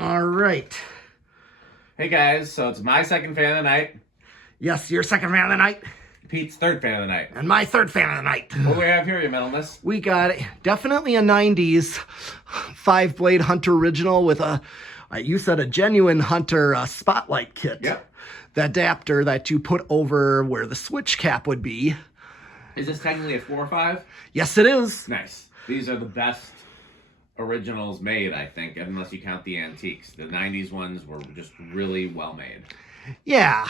All right. Hey guys, so it's my second fan of the night, Yes, your second fan of the night, Pete's third fan of the night. and my third fan of the night. What do we have here, you metalness? We got definitely a 90s 5-blade Hunter original with you said a genuine Hunter spotlight kit. Yep. The adapter that you put over where the switch cap would be. Is this technically a 4 or 5? Yes, it is. Nice. These are the best originals made, I think, unless you count the antiques. The 90s ones were just really well made. Yeah.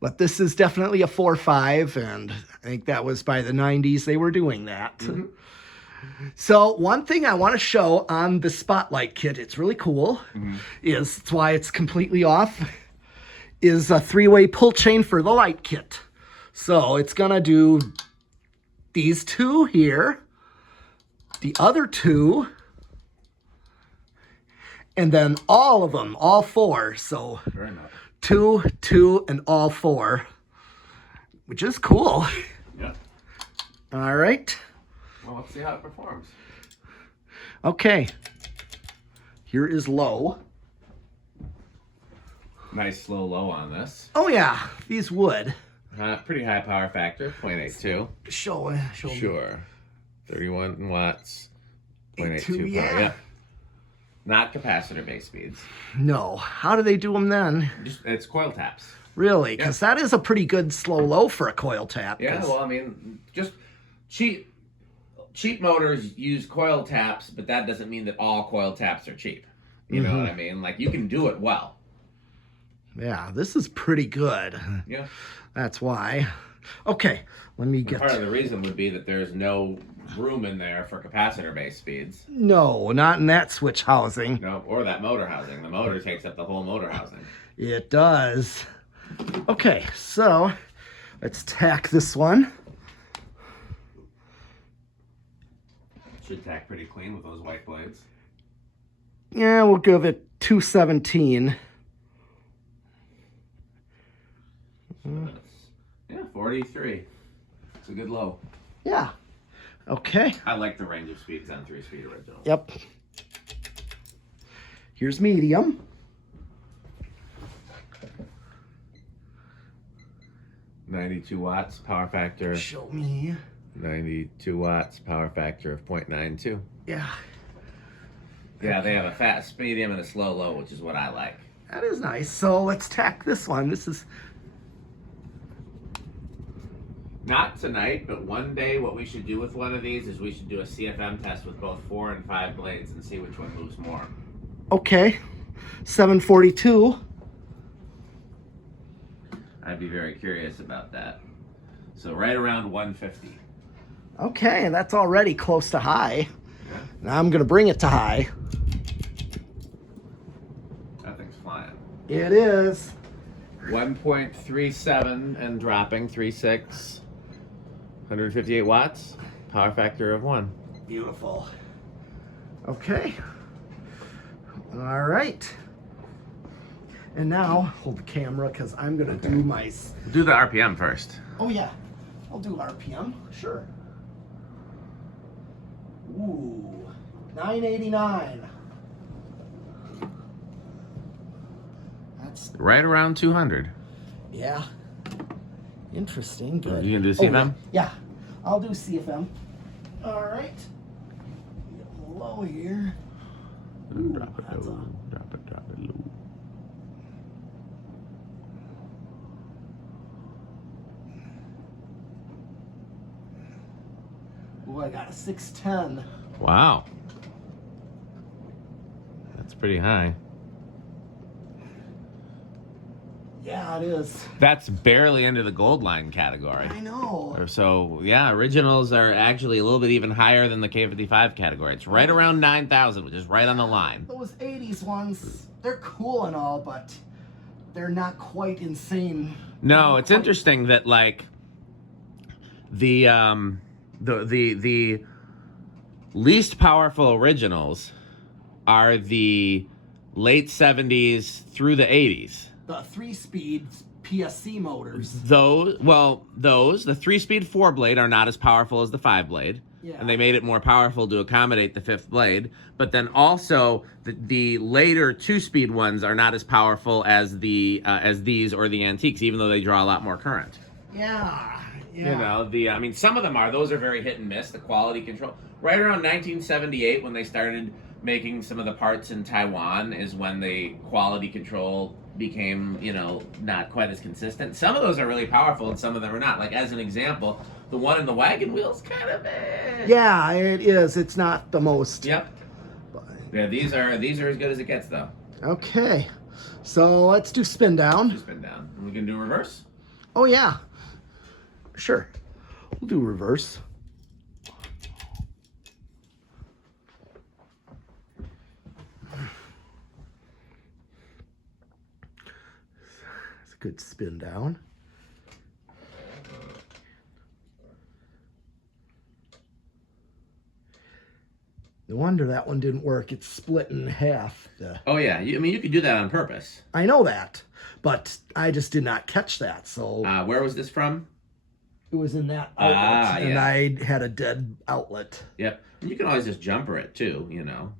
But this is definitely a 4-5, and I think that was by the 90s they were doing that. Mm-hmm. So one thing I want to show on the Spotlight kit, it's really cool, is it's why it's completely off, is a 3-way pull chain for the light kit. So it's going to do these 2 here, the other 2, and then all of them, all 4. So Very nice. 2, 2, and all 4, which is cool. Yep. All right. Well, let's see how it performs. Okay. Here is low. Nice slow low on this. Oh yeah, these would. Pretty high power factor, 0.82. Show me. Sure. 31 watts, 0.82 power. Yeah. Yep. Not capacitor-based speeds. No. How do they do them then? It's coil taps. Really? Because that is a pretty good slow low for a coil tap. Yeah, well, I mean, just cheap motors use coil taps, but that doesn't mean that all coil taps are cheap. You know what I mean? Like, you can do it well. Yeah, this is pretty good. Yeah. That's why. Okay, let me get... Part of the reason would be that there's no room in there for capacitor-based speeds. No, not in that switch housing. No, or that motor housing. The motor takes up the whole motor housing. It does. Okay, so let's tack this one. Should tack pretty clean with those white blades. Yeah, we'll give it 217. So that's, 43. It's a good low. Yeah. Okay. I like the range of speeds on 3-speed original. Yep. Here's medium. $92 watts power factor. Show me. 92 watts power factor of 0.92. Yeah. Yeah, they have a fast medium and a slow low, which is what I like. That is nice. So let's tack this one. This is... Not tonight, but one day what we should do with one of these is we should do a CFM test with both 4 and 5 blades and see which one moves more. Okay. 742. I'd be very curious about that. So right around 150. Okay, that's already close to high. Yeah. Now I'm going to bring it to high. That thing's flying. It is. 1.37 and dropping, 3.6. 158 watts, power factor of 1. Beautiful. Okay. All right. And now, hold the camera because I'm going to do my... Do the RPM first. Oh, yeah. I'll do RPM. Sure. Ooh. 989. That's... Right around 200. Yeah. Interesting. Good. You gonna do CFM? Yeah. I'll do CFM. All right. Get low here. Ooh, Drop it that's low. on. Drop it low. Ooh, I got a 610. Wow. That's pretty high. Yeah, it is. That's barely into the gold line category. I know. So, yeah, originals are actually a little bit even higher than the K55 category. It's right around 9,000, which is right on the line. Those 80s ones, they're cool and all, but they're not quite insane. No, it's interesting that, like, the least powerful originals are the late 70s through the 80s. The 3-speed PSC motors. The 3-speed 4-blade are not as powerful as the 5-blade. Yeah. And they made it more powerful to accommodate the fifth blade. But then also the later 2-speed ones are not as powerful as as these or the antiques, even though they draw a lot more current. Yeah. You know, I mean, some of them are. Those are very hit and miss, the quality control. Right around 1978, when they started making some of the parts in Taiwan, is when the quality control became, you know, not quite as consistent. Some of those are really powerful, and some of them are not. Like, as an example, the one in the wagon wheel's kind of Yeah, it is. It's not the most. Yep. Yeah, these are as good as it gets, though. Okay. So let's do spin down. Do spin down. And we can do reverse? Oh, yeah. Sure. We'll do reverse. It's a good spin down. No wonder that one didn't work. It's split in half. Oh, yeah. I mean, you could do that on purpose. I know that, but I just did not catch that. So where was this from? it was in that outlet, and I had a dead outlet. Yep. And you can always just jumper it, too, you know.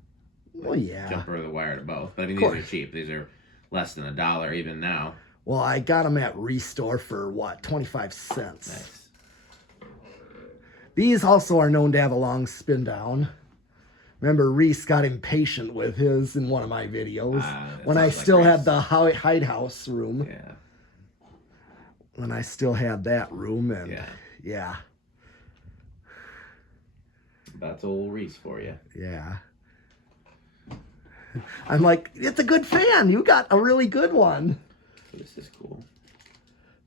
Well, yeah. Jumper the wire to both. But, I mean, these are cheap. These are less than $1 even now. Well, I got them at Restore for, what, 25 cents. Nice. These also are known to have a long spin down. Remember, Reese got impatient with his in one of my videos when I still had the hide house room. Yeah. When I still had that room, and yeah. That's old Reese for you. Yeah. I'm like, it's a good fan. You got a really good one. This is cool.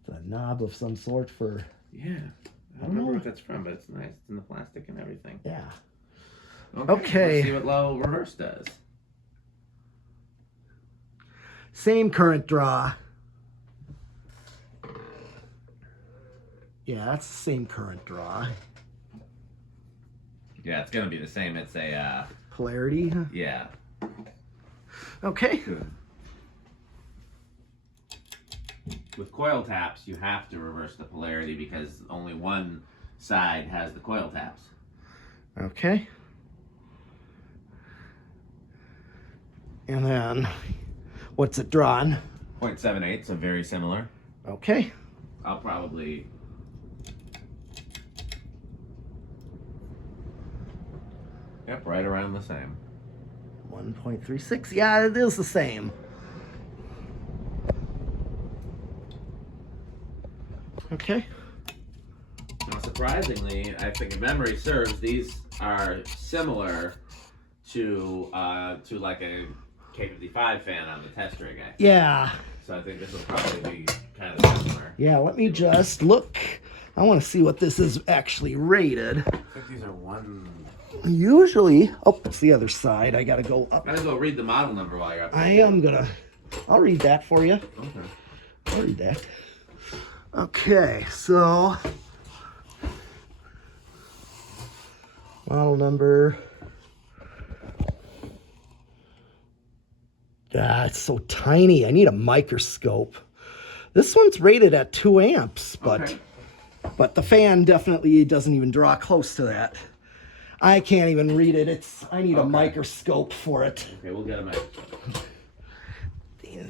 It's a knob of some sort for. Yeah. I don't remember what that's from, but it's nice. It's in the plastic and everything. Yeah. Okay. Let's see what low reverse does. Same current draw. Yeah, that's the same current draw. Yeah, it's going to be the same. It's a... polarity? Yeah. Okay. Good. With coil taps, you have to reverse the polarity because only one side has the coil taps. Okay. And then, what's it drawn? 0.78, so very similar. Okay. I'll probably... Yep, right around the same. 1.36. Yeah, it is the same. Okay. Now, surprisingly, I think if memory serves, these are similar to like a K55 fan on the test rig. Yeah. So I think this will probably be kind of similar. Yeah, let me just look. I want to see what this is actually rated. I think these are one... Usually, oh, it's the other side. I gotta go up. Might as well read the model number while you're up there. I am gonna. I'll read that for you. Okay. I'll read that. Okay, so model number. Ah, it's so tiny. I need a microscope. This one's rated at 2 amps, but the fan definitely doesn't even draw close to that. I can't even read it. I need a microscope for it. Okay, we'll get a microscope. Yeah,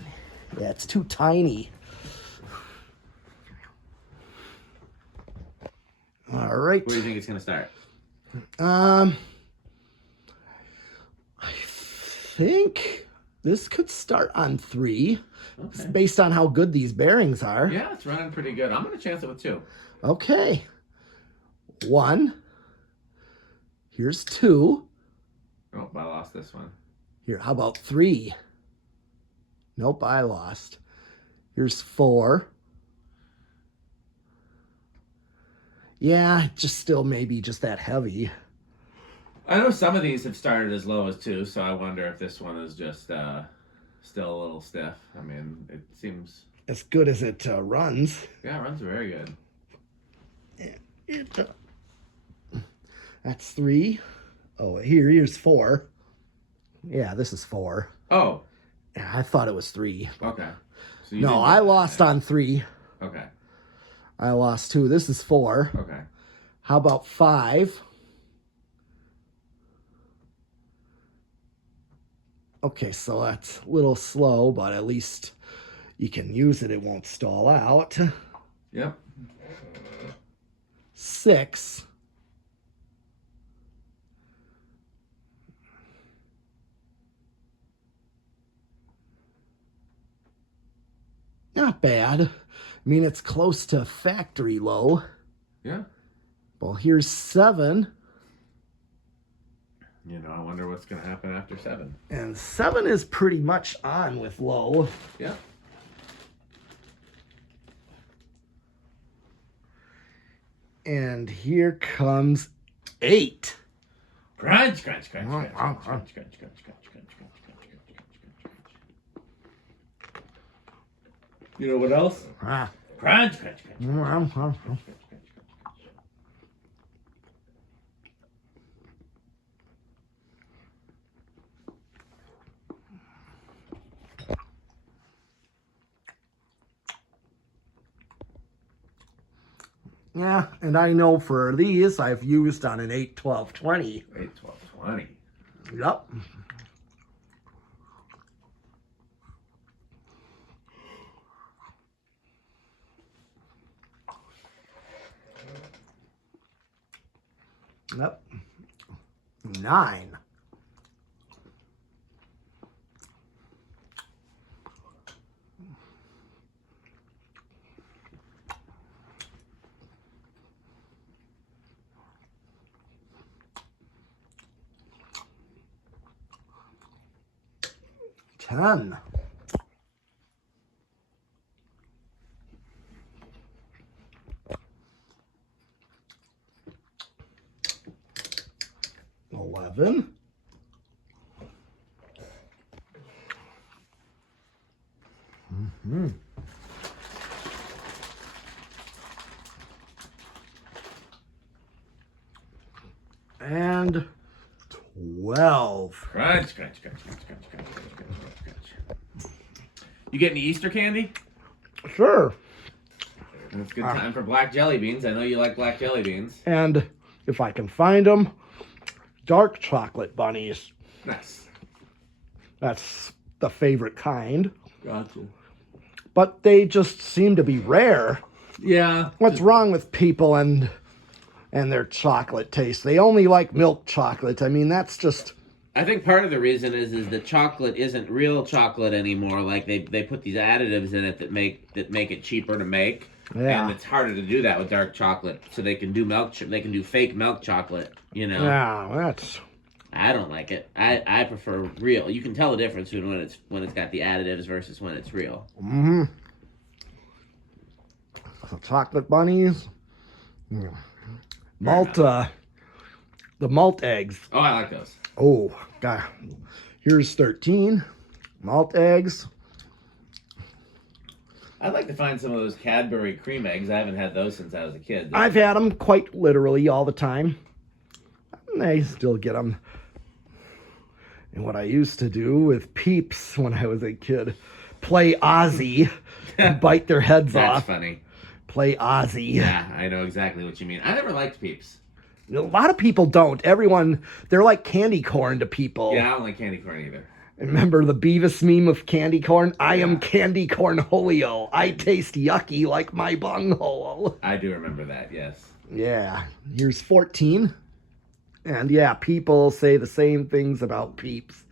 it's too tiny. All right. Where do you think it's going to start? I think this could start on 3. Okay. Based on how good these bearings are. Yeah, it's running pretty good. I'm going to chance it with 2. Okay. 1. Here's 2. Oh, I lost this one. Here, how about 3? Nope, I lost. Here's 4. Yeah, just still maybe just that heavy. I know some of these have started as low as 2, so I wonder if this one is just still a little stiff. I mean, it seems... As good as it runs. Yeah, it runs very good. That's 3. Oh, here's 4. Yeah, this is 4. Oh. Yeah, I thought it was 3. Okay. So no, I lost on 3. Okay. I lost 2. This is 4. Okay. How about 5? Okay, so that's a little slow, but at least you can use it. It won't stall out. Yep. 6. Not bad. I mean, it's close to factory low. Yeah. Well, here's 7. I wonder what's going to happen after 7. And 7 is pretty much on with low. Yeah. And here comes 8. Crunch, crunch, crunch, crunch, crunch, crunch, crunch, crunch, crunch, crunch, crunch, crunch. You know what else? Ah. Crunch, crunch, crunch, crunch. Yeah, and I know for these I've used on an 8, 12, 20. 8, 12, 20. Yep. Yep. 9. Ten. 11. 12. Crunch, crunch, crunch, crunch, crunch, crunch, crunch, crunch, crunch. You get any Easter candy? Sure. It's a good time for black jelly beans. I know you like black jelly beans. And if I can find them, dark chocolate bunnies. Nice. That's the favorite kind. Gotcha. But they just seem to be rare. Yeah. What's wrong with people and their chocolate taste? They only like milk chocolate. I mean, that's just... I think part of the reason is that chocolate isn't real chocolate anymore. Like they put these additives in it that make it cheaper to make. Yeah. And it's harder to do that with dark chocolate. So they can do they can do fake milk chocolate, Yeah, that's... I don't like it. I prefer real. You can tell the difference when it's got the additives versus when it's real. Mm-hmm. So chocolate bunnies. Yeah. Malt, the malt eggs. Oh, I like those. Oh, God. Here's 13. Malt eggs. I'd like to find some of those Cadbury cream eggs. I haven't had those since I was a kid. I've had them quite literally all the time. And I still get them. And what I used to do with Peeps when I was a kid, play Ozzy and bite their heads That's off. funny. Play Ozzy. Yeah, I know exactly what you mean. I never liked Peeps. A lot of people don't. Everyone, they're like candy corn to people. Yeah, I don't like candy corn either. Remember the Beavis meme of candy corn? I am candy corn Holio. I taste yucky like my bunghole. I do remember that, yes. Yeah. Here's 14. And yeah, people say the same things about Peeps.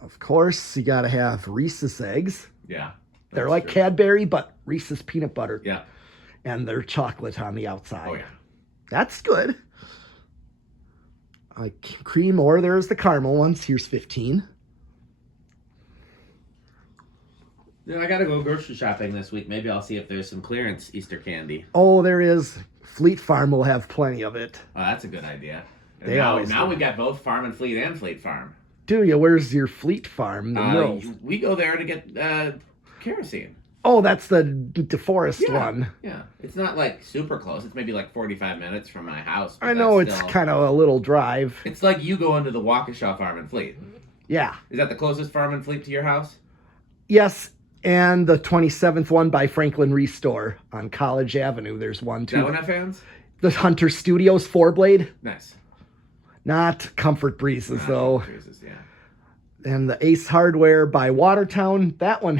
Of course, you gotta have Reese's eggs. Yeah. They're like Cadbury, but Reese's peanut butter. Yeah. And they're chocolate on the outside. Oh, yeah. That's good. Cream, or there's the caramel ones. Here's 15. Yeah, I gotta go grocery shopping this week. Maybe I'll see if there's some clearance Easter candy. Oh, there is. Fleet Farm will have plenty of it. Oh, that's a good idea. And They always now do. we got both Farm and Fleet and Fleet Farm. Do you? Where's your Fleet Farm? The mills. We go there to get kerosene. Oh, that's the DeForest one. Yeah, it's not like super close. It's maybe like 45 minutes from my house. but I know that's it's still- kind of a little drive. It's like you going to the Waukesha Farm and Fleet. Yeah. Is that the closest Farm and Fleet to your house? Yes, and the 27th one by Franklin Restore on College Avenue. There's one Is too. that one have fans? The Hunter Studios 4-blade. Nice. Not Comfort Breezes, though. Jesus, yeah. And the Ace Hardware by Watertown, that's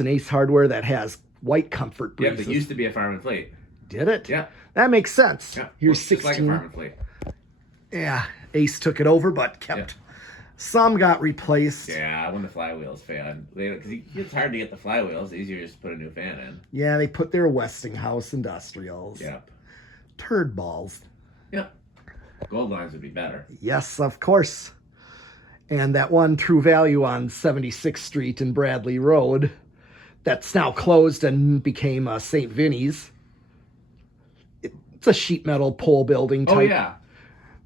an Ace Hardware that has white comfort Yep, breezes. it used to be a Farm and Fleet. Did it? Yeah. That makes sense. Yeah. Here's Just 16. like a Farm and Fleet. Yeah, Ace took it over, but kept. Some got replaced. Yeah, when the flywheels fail. Because it's hard to get the flywheels. It's easier just to put a new fan in. Yeah, they put their Westinghouse Industrials. Yep. Turd balls. Yep. Gold lines would be better. Yes, of course. And that one True Value on 76th Street and Bradley Road, that's now closed and became St. Vinny's. It's a sheet metal pole building type. Oh, yeah.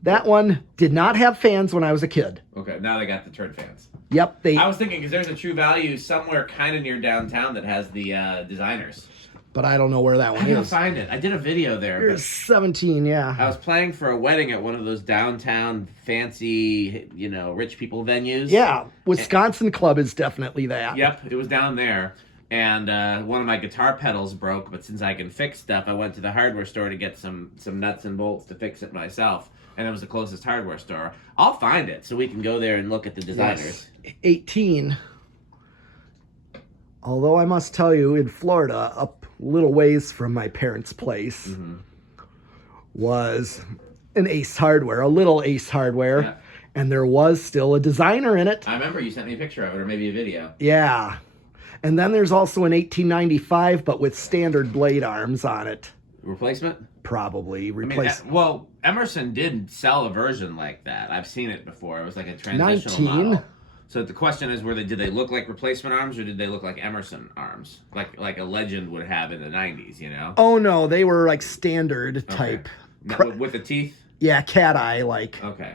That one did not have fans when I was a kid. Okay, now they got the turd fans. Yep. I was thinking, because there's a True Value somewhere kind of near downtown that has the designers. But I don't know where that one I gotta is. find it. I did a video there. Here's 17, yeah. I was playing for a wedding at one of those downtown fancy, rich people venues. Yeah, Wisconsin Club is definitely that. Yep, it was down there. And one of my guitar pedals broke, but since I can fix stuff, I went to the hardware store to get some nuts and bolts to fix it myself. And it was the closest hardware store. I'll find it so we can go there and look at the designers. Yes. 18. Although I must tell you, in Florida, up a little ways from my parents' place, was an Ace Hardware, a little Ace Hardware. Yeah. And there was still a designer in it. I remember you sent me a picture of it, or maybe a video. Yeah. And then there's also an 1895, but with standard blade arms on it. Replacement? Probably. Well, Emerson did sell a version like that. I've seen it before. It was like a transitional 19. model. So the question is, did they look like replacement arms, or did they look like Emerson arms? Like a Legend would have in the 90s, Oh, no. They were like standard type. With the teeth? Yeah, cat eye like. Okay.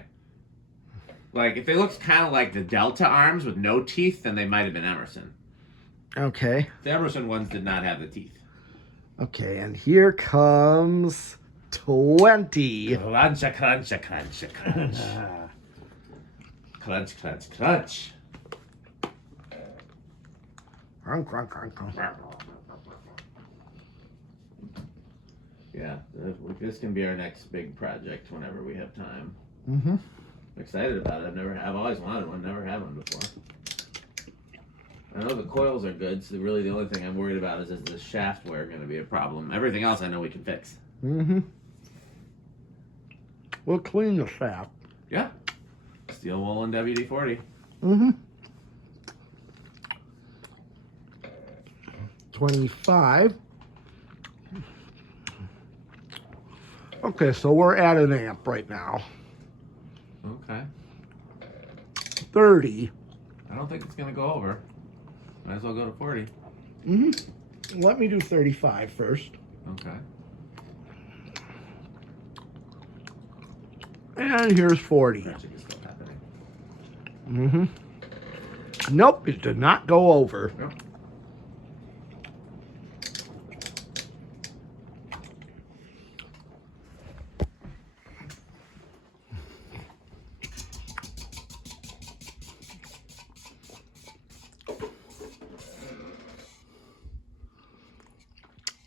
Like, if they looked kind of like the Delta arms with no teeth, then they might have been Emerson. Okay. The Emerson ones did not have the teeth. Okay, and here comes 20. Crunch, crunch, crunch, crunch. Crunch, crunch, crunch. Yeah, this can be our next big project whenever we have time. Mm-hmm. I'm excited about it. I've always wanted one, never had one before. I know the coils are good, so really the only thing I'm worried about is the shaft wear going to be a problem. Everything else I know we can fix. Mm-hmm. We'll clean the shaft. Yeah. Steel wool and WD-40. Mm-hmm. 25. Okay, so we're at an amp right now. Okay. 30. I don't think it's going to go over. Might as well go to 40. Mm-hmm. Let me do 35 first. Okay. And here's 40. Magic is still happening. Mm-hmm. Nope, it did not go over. Nope.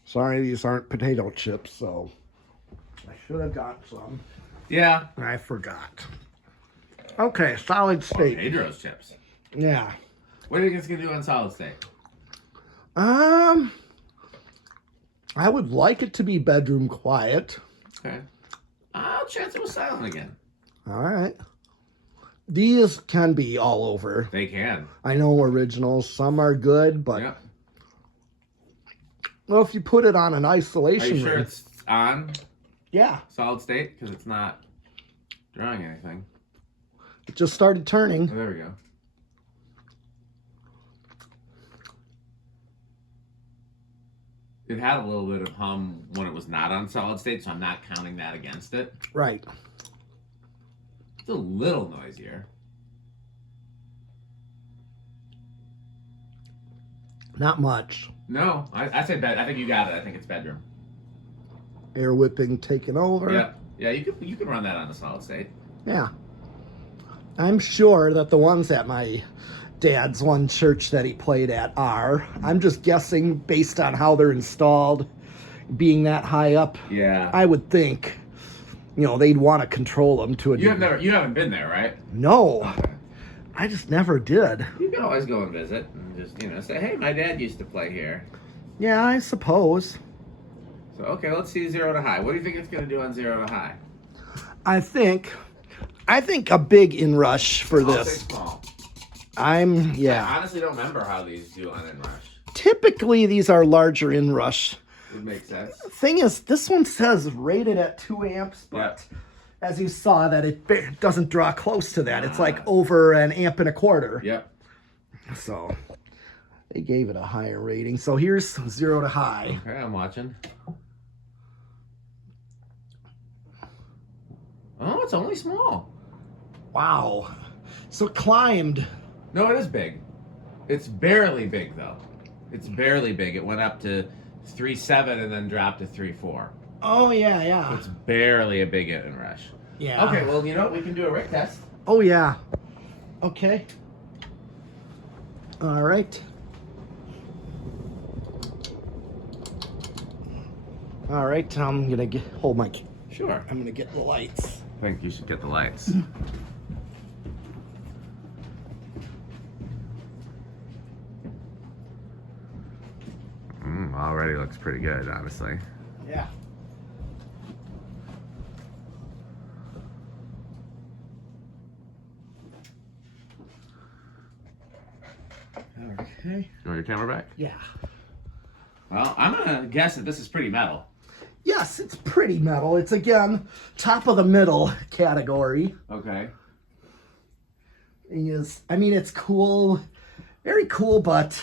Sorry, these aren't potato chips, so I should have got some. Yeah. I forgot. Okay, solid state. Pedro's chips. Yeah. What do you think it's going to do on solid state? I would like it to be bedroom quiet. Okay. I'll chance it was silent again. All right. These can be all over. They can. I know originals. Some are good, but Yeah. well, if you put it on an Are isolation you sure ring, it's on yeah, solid state? Because it's not drawing anything. it just started turning. Oh, there we go. It had a little bit of hum when it was not on solid state, so I'm not counting that against it. Right. It's a little noisier. Not much. No, I said bed. I think you got it. I think it's bedroom. Air whipping taken over. Yeah, yeah. You could run that on a solid state. Yeah. I'm sure that the ones at my dad's one church that he played at are. I'm just guessing based on how they're installed, being that high up. Yeah. I would think. they'd want to control them to a You degree. haven't been there, right? No, I just never did. You can always go and visit and just, say, hey, my dad used to play here. Yeah, I suppose. So, okay, let's see 0 to high. What do you think it's going to do on 0 to high? I think a big inrush for I'll say this. small. I I honestly don't remember how these do on inrush. Typically, these are larger inrush. Would make sense. Thing is, this one says rated at 2 amps, but as you saw, that it doesn't draw close to that. It's like over 1.25 amps. Yep. So they gave it a higher rating. So here's 0 to high. Okay, I'm watching. Oh, it's only small. Wow. So it climbed. No, it is big. It's barely big, though. It's barely big. It went up to 3.7 and then dropped to 3.4. Oh, So yeah. it's barely a big inrush. Yeah. Okay, well, you know what? We can do a Rick test. Oh, yeah. Okay. All right. All right, I'm going to hold my... Sure. I'm going to get the lights. I think you should get the lights. Already looks pretty good, honestly. Yeah. Okay. You want your camera back? Yeah. Well, I'm gonna guess that this is pretty metal. Yes, it's pretty metal. It's, again, top of the middle category. Okay. It's cool. Very cool, but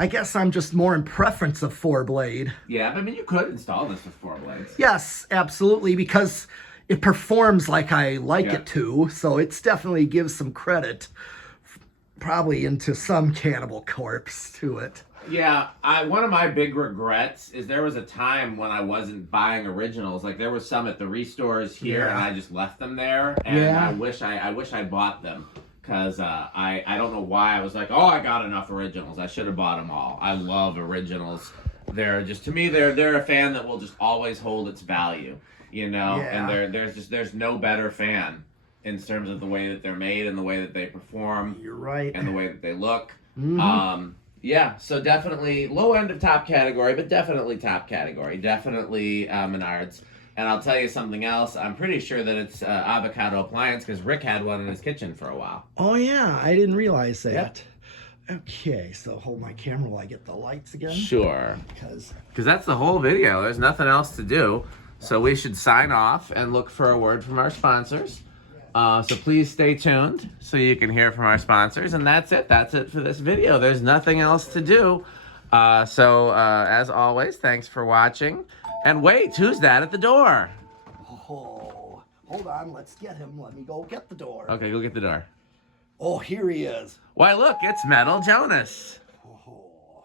I guess I'm just more in preference of 4-blade. Yeah, I mean, you could install this with 4 blades. Yes, absolutely, because it performs like I like it to, so it's definitely gives some credit, probably into some Cannibal Corpse to it. Yeah, one of my big regrets is there was a time when I wasn't buying originals. Like there was some at the restores here, and I just left them there. And I wish I bought them because I don't know why I was like, oh, I got enough originals. I should have bought them all. I love originals. They're just, to me, they're a fan that will just always hold its value, And there's no better fan in terms of the way that they're made and the way that they perform. You're right. And the way that they look. Mm-hmm. Yeah, so definitely low end of top category, but definitely top category. Definitely Menards. And I'll tell you something else. I'm pretty sure that it's Avocado Appliance because Rick had one in his kitchen for a while. Oh, yeah. I didn't realize that. Yep. Okay, so hold my camera while I get the lights again. Sure. Because that's the whole video. There's nothing else to do. So we should sign off and look for a word from our sponsors. So please stay tuned so you can hear from our sponsors. And that's it. That's it for this video. There's nothing else to do. So as always, thanks for watching. And wait, who's that at the door? Oh, hold on. Let's get him. Let me go get the door. Okay, go get the door. Oh, here he is. Why, look, it's Metal Jonas. Oh,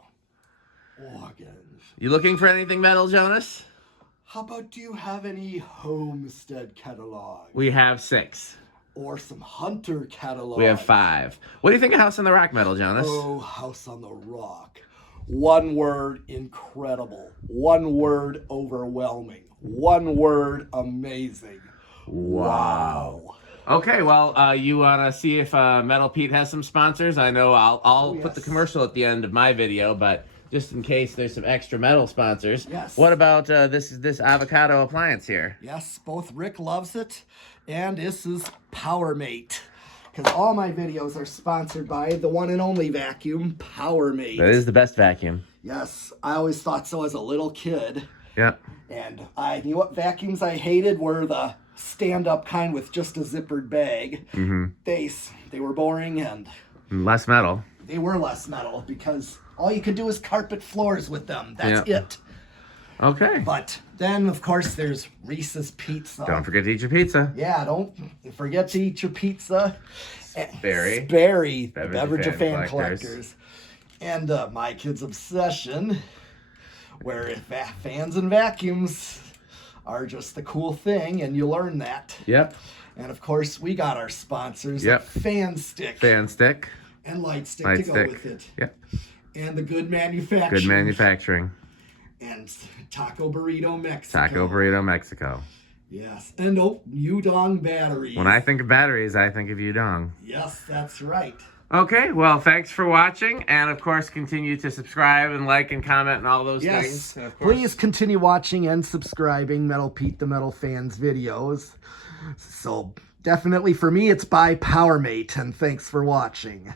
organs. You looking for anything, Metal Jonas? How about, do you have any Homestead catalog? We have 6. Or some Hunter catalog? We have 5. What do you think of House on the Rock, Metal Jonas? Oh, House on the Rock. One word, incredible. One word, overwhelming. One word, amazing. Wow. Okay, well, you want to see if Metal Pete has some sponsors? I know I'll put the commercial at the end of my video, but just in case there's some extra metal sponsors. Yes. What about this Avocado Appliance here? Yes, both Rick loves it, and this is PowerMate. Because all my videos are sponsored by the one and only vacuum, PowerMate. That is the best vacuum. Yes, I always thought so as a little kid. Yeah. And I knew what vacuums I hated were the stand-up kind with just a zippered bag. Mm-hmm. They were boring and less metal. They were less metal because all you could do is carpet floors with them. That's it. Okay. But then, of course, there's Reese's Pizza. Don't forget to eat your pizza. Yeah, don't forget to eat your pizza. Sperry. Beverage of fan collectors. And my kid's obsession, where fans and vacuums are just the cool thing, and you learn that. Yep. And, of course, we got our sponsors. Yep. Fan Stick. Fan Stick. And Light Stick to go with it. Yep. And the Good Manufacturing. Good Manufacturing. And Taco Burrito Mexico. Taco Burrito Mexico. Yes. And Yudong batteries. When I think of batteries, I think of Yudong. Yes, that's right. Okay, well, thanks for watching, and of course, continue to subscribe and like and comment and all those Yes. things. And of course, Please continue watching and subscribing Metal Pete the Metal Fans videos. So definitely for me, it's by PowerMate, and thanks for watching.